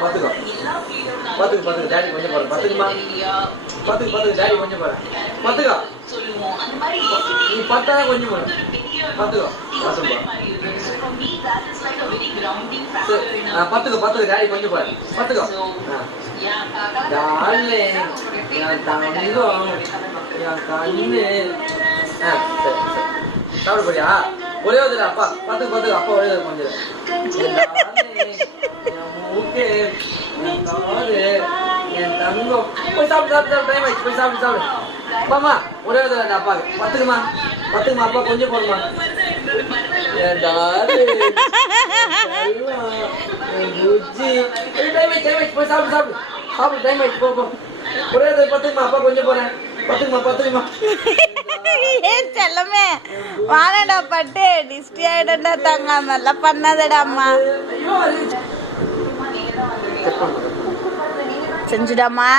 பாத்துக்கோ பாத்துக்கு டாடி கொஞ்சம் போறேன் பாத்துக்குமா பாத்துக்கு டாடி கொஞ்சம் போறேன் பாத்துக்கோ நீ பார்த்தா கொஞ்சம் போறேன் பாத்துக்கோ பாத்துக்கோ டாடி கொஞ்சம் போறேன் பாத்துக்கோ டார்லிங் என் தங்கம் என் கண்ணு சரி சாப்பிட போறியா ஒரே ஒரு அப்பா பாத்துக்கு அப்பா ஒரே ஒரு கொஞ்சம் ஓகே என் தங்கம் போய் சாப்பிட்டு டைம் ஆயிடுச்சு போய் சாப்பிடு அப்பாமா ஒரே ஒரு அப்பா பாத்துக்குமா அப்பா கொஞ்சம் போடுமா என் டைம் ஆயிடுச்சு போய் சாப்பிடு டைம் ஆயிடுச்சு போ ஒரே பாத்துக்குமா அப்பா கொஞ்சம் போறேன் பாத்துக்குமா ஏன் செல்லமே வானடா பட்டு டிஸ்டி ஆயிடா தாங்காம எல்லாம் பண்ணாதடா அம்மா செஞ்சுடாமா